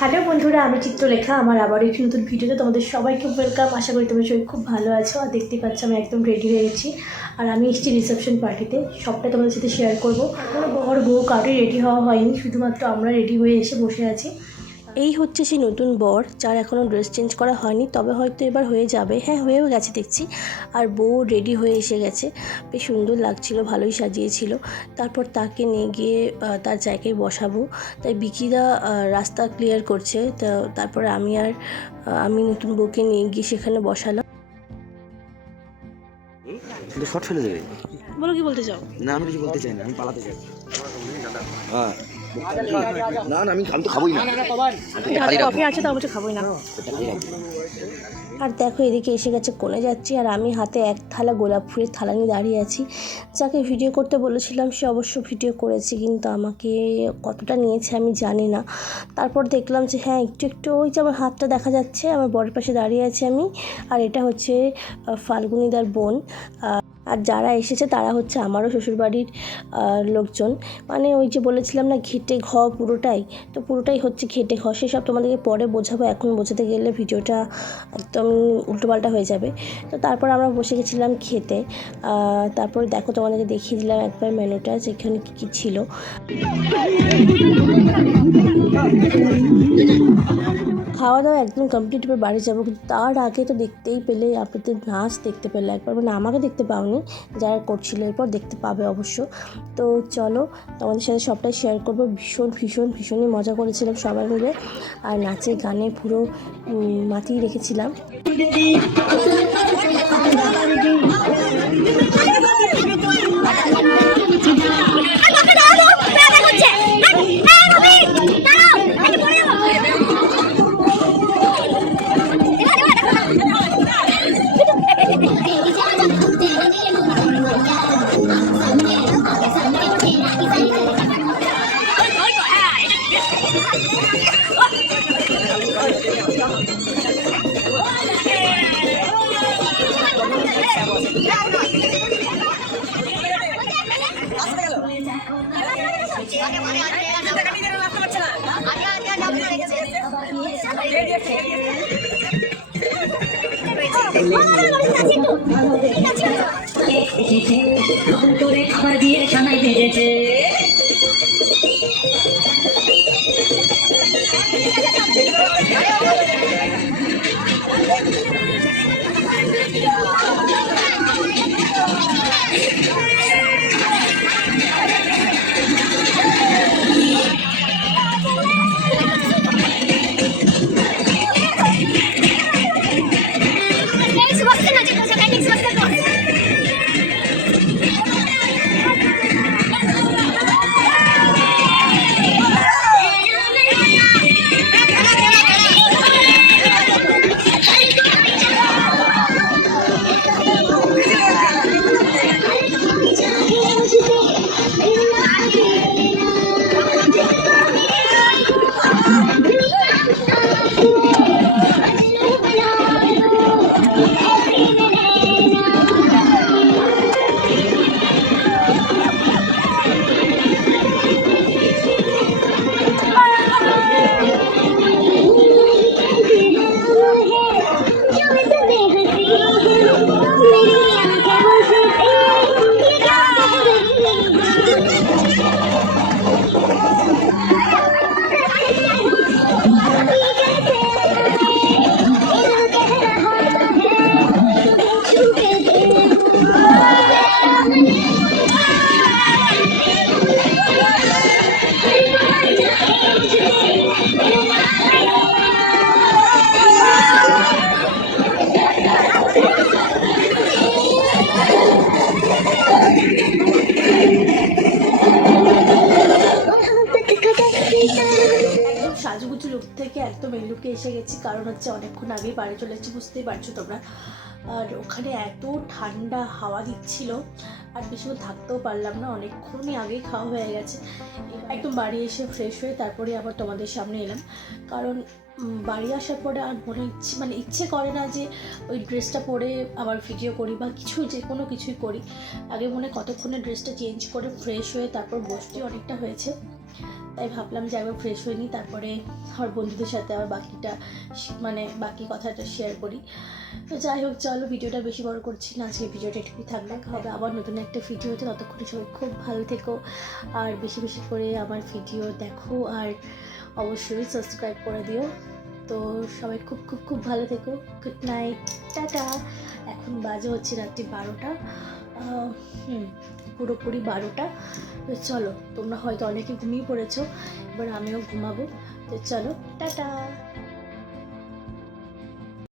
Hello বন্ধুরা, আমি চিত্রলেখা, আমার আবার একটি নতুন ভিডিওতে তোমাদের সবাইকে ওয়েলকাম আশা করি তোমরা সবাই খুব ভালো আছো আর দেখতে পাচ্ছ আমি একদম রেডি হয়ে গেছি। আর আমি এসেছি রিসেপশন পার্টিতে সবটা তোমাদের সাথে শেয়ার করব। এখনও বর বউ কারোই রেডি হওয়া হয়নি, শুধুমাত্র আমরা রেডি হয়ে এসে বসে আছি। এই হচ্ছে সেই নতুন বর যার এখনও ড্রেস চেঞ্জ করা হয়নি তবে হয়তো এবার হয়ে যাবে। হ্যাঁ হয়েও গেছে দেখছি। আর বউ রেডি হয়ে এসে গেছে। বেশ সুন্দর লাগছিল ভালোই সাজিয়েছিল। তারপর তাকে নিয়ে গিয়ে তার জায়গায় বসাবো। তাই বিকিরা রাস্তা ক্লিয়ার করছে। তা তারপরে আমি আর আমি নতুন বউকে নিয়ে গিয়ে সেখানে বসালাম। শর্ট ফেলে দেবে। বলো কি বলতে চাও? না আমি কিছু বলতে চাই না আমি পালাতে চাই। হ্যাঁ। না না আমি আমি তো খাবোই না। কফি আছে তার খাবোই না। আর দেখো এদিকে এসে গেছে কোণে যাচ্ছি আর আমি হাতে এক থালা গোলাপ ফুলের থালা নিয়ে দাঁড়িয়ে আছি। যাকে ভিডিও করতে বলেছিলাম সে অবশ্য ভিডিও করেছে কিন্তু আমাকে কতটা নিয়েছে আমি জানি না। তারপর দেখলাম যে হ্যাঁ একটু একটু ওই যে আমার হাতটা দেখা যাচ্ছে আমার বরের পাশে দাঁড়িয়ে আছি আমি। আর এটা হচ্ছে ফাল্গুনিদার বোন। আর যারা এসেছে তারা হচ্ছে আমারও শ্বশুরবাড়ির লোকজন। মানে ওই যে বলেছিলাম না, ঘেটে ঘ পুরোটাই। তো পুরোটাই হচ্ছে ঘেটে ঘ। সেসব তোমাদেরকে পরে বোঝাবো, এখন বোঝাতে গেলে ভিডিওটা একদম উল্টোপাল্টা হয়ে যাবে। তো তারপর আমরা বসে গেছিলাম খেতে। তারপরে দেখো তোমাদেরকে দেখিয়ে দিলাম একবার মেনুটা যেখানে কী কী ছিল। খাওয়া দাওয়া একদম কমপ্লিট এবার বাড়ি যাব। কিন্তু তার আগে তো দেখতেই পেলে আপনাদের নাচ দেখতে পেলে একবার। মানে আমাকে দেখতে পাওনি, যারা করছিল, এরপর দেখতে পাবে অবশ্য। তো চলো, তোমাদের সাথে সবটাই শেয়ার করব। ভীষণ ভীষণ, ভীষণই মজা করেছিলাম সবাই মিলে। আর নাচে গানে পুরো মাতিয়ে রেখেছিলাম। এসেছে রং করে বিয়ের সানাই বেজেছে লুক থেকে একদম এই লুকে এসে গেছি, কারণ হচ্ছে অনেকক্ষণ আগেই বাড়ি চলে এসেছি, বুঝতেই পারছ তোমরা। আর ওখানে এত ঠান্ডা হাওয়া দিচ্ছিল, আর বেশিক্ষণ থাকতেও পারলাম না, অনেকক্ষণই আগেই খাওয়া হয়ে গেছে। একদম বাড়ি এসে ফ্রেশ হয়ে তারপরে আবার তোমাদের সামনে এলাম। কারণ বাড়ি আসার পরে আর মনে ইচ্ছে মানে ইচ্ছে করে না যে ওই ড্রেসটা পরে আবার ভিডিও করি বা কিছু, যে কোনো কিছুই করি। আগে মনে কতক্ষণে ড্রেসটা চেঞ্জ করে ফ্রেশ হয়ে তারপর বসতে অনেকটা হয়েছে। তাই ভাবলাম যে একবার ফ্রেশ হয়ে নিই, তারপরে আমার বন্ধুদের সাথে আবার বাকিটা মানে বাকি কথাটা শেয়ার করি। তো যাই হোক, চলো ভিডিওটা বেশি বড় করছি না আজকে ভিডিওটা একটুকুই থাকবে। হবে আবার নতুন একটা ভিডিওতে, ততক্ষণে সবাই খুব ভালো থেকো। আর বেশি বেশি করে আমার ভিডিও দেখো, আর অবশ্যই সাবস্ক্রাইব করে দিও। তো সবাই খুব খুব খুব ভালো থেকো। Good night tata. এখন বাজে হচ্ছে রাত্রি বারোটা। পুরোপুরি বারোটা। তো চলো, তোমরা হয়তো অনেকে ঘুমিয়ে পড়েছো, এবার আমিও ঘুমাবো। তো চলো, টাটা!